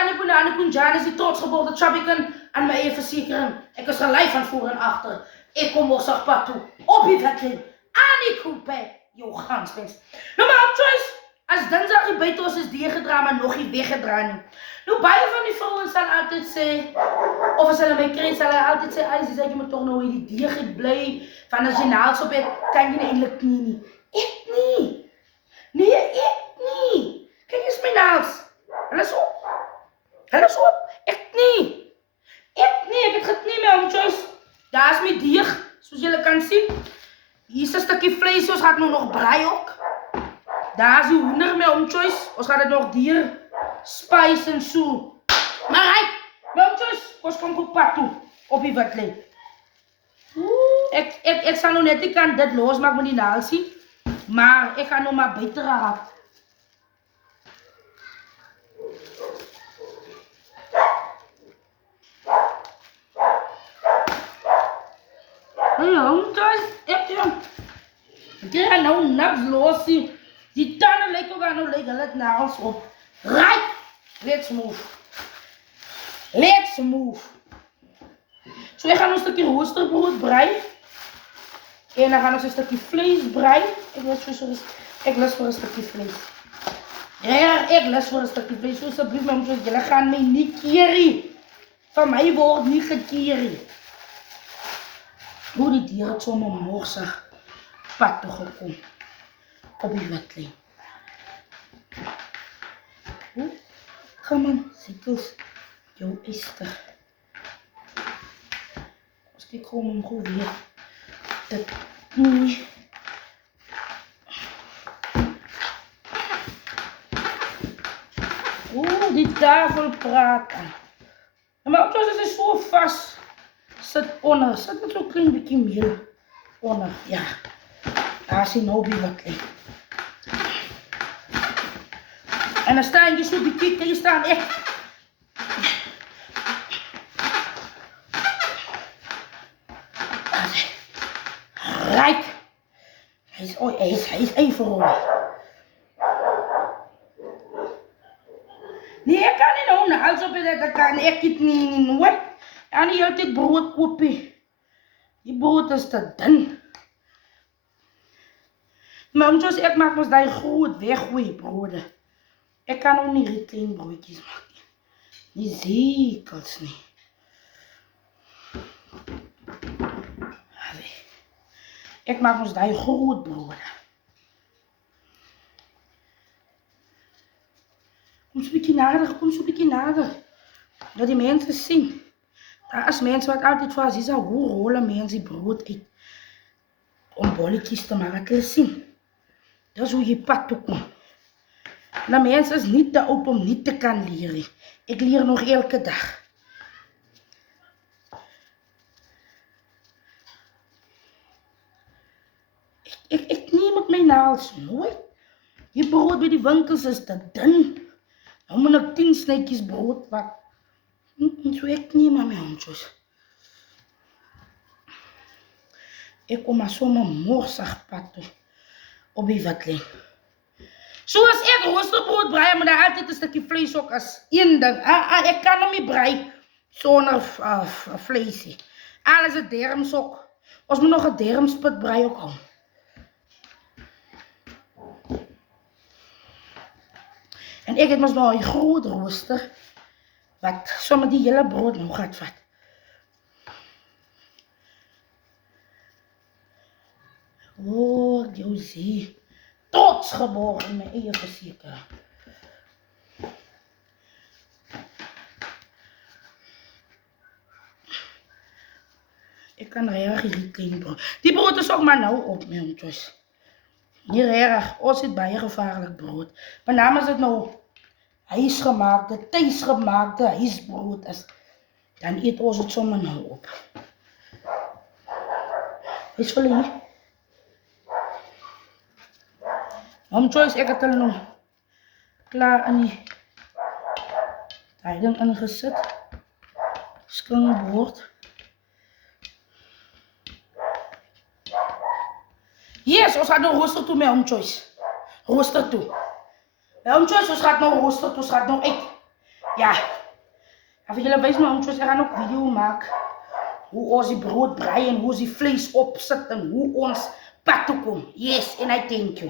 Tannie Bonani Punjani is die trots geboren, dat snap ik aan mijn even verzekeren. Ik is er lijf van voor en achter. Ik kom wel zacht pad toe, op die wetling, aan die koepij, jouw gansmens. Nou maar op choice, als dinsdag die buiten ons is deurgedraaid, maar nog niet weggedraaid. Nou, baie van die vrouwen zal altijd zeggen, of als ze mij krijgen, zal altijd zeggen, ze zeggen me toch nog hoe die dier blij van als je naals op hebt, kan je eindelijk niet. Ik niet. Nee, ik niet. Kijk eens mijn naals. Hulle is op. Hulle is op. Ik niet. Ik niet. Ik heb het niet meer om choice. Daar is mijn dier, zoals jullie kan zien. Hier is een stukje vlees, ons gaat nog braai ook. Daar is die hoender mee om choice. Ons gaat het nog dier, spice en zo. Maar right, met om choice, ons komt op pad toe. Op die wetling. Ik zal nog net, ik kan dit losmaken met die naal zien. Maar ik ga nog maar beter raken. Ik ga nou naps los zien. Die tanden lijken ook aan nou liggen, let nagels op. Right, let's move. Let's move. Zo, we gaan een stukje roosterbrood breien. En dan gaan we een stukje vlees breien. Ik lust voor een stukje vlees. Ja, ik lust voor een stukje vlees. Zo, alsjeblieft, maar jullie gaan mij niet keren. Van mij wordt niet gekeren. Hoe die dieren het zomaar morsig pad toegekomen. Op die wetling. Kom aan, ziekels. Jou is er. Als ik gewoon goed weer. Dat niet. Die tafel praten. Maar ook als het zo vast zit onder. Zit met zo'n klein beetje meel onder. Ja. Daar is die nou bij wat ligt. En dan staan je zo bekijken. Je staan echt. Rijk. Hij is even rollen. Nee, ik kan niet houden. Als op je dat kan ik het niet hoor. En niet altijd brood kopen. Die brood is te dun. Maar omdat ik maak ons die groot weggooien broden. Ik kan ook niet die kleine broodjes maken. Die zekels niet. Ik maak ons die groot broden. Kom zo'n beetje nader, kom zo'n beetje nader. Dat die mensen zien. Daar is mensen wat altijd voor is, hoe rollen mensen brood uit. Om bolletjes te maken, te zien. Dat is hoe je pad toekomt. Nou, mensen is niet te oud om niet te kan leren. Ik leer nog elke dag. Ik neem het mijn naals nooit. Je brood bij die winkels is te dun. Dan moet ik 10 sneetjes brood wat. Zo ik niet met mijn handjes. Ik kom maar zomaar morsig pad toe. Op die wetling. Zoals ik roosterbrood breien, maar daar altijd een stukje vlees ook als één ding. Ik kan nog niet breien zonder vleesje. Alles het derms ook. Als we nog een dermspit breien ook al. En ik heb nog een groot rooster. Wat zomaar die hele brood nog gaat vat. Oh, jou zie. Trots geboren in mijn eigen verzekering. Ik kan erg hier klein brood. Die brood is ook maar nou op, mijn hondjes. Hier erg. Oh, zit bij je gevaarlijk brood. Maar namens het nou huisgemaakte, thuisgemaakte huisbrood is. Dan eet ons het zomaar nou op. Is voor jullie? Om Joyce, ik heb het nog klaar in die tijden ingezet. Skingboord. Yes, ons gaat nog rooster toe met Om Joyce. Rooster toe. Met Om Joyce, ons gaat nog rooster toe, ons gaat nog uit. Ja, en vir julle wys my om, ek gaan ook video maak, hoe ons die brood braai en hoe ons die vlees opsit en hoe ons pad toe kom. Yes, en I thank you.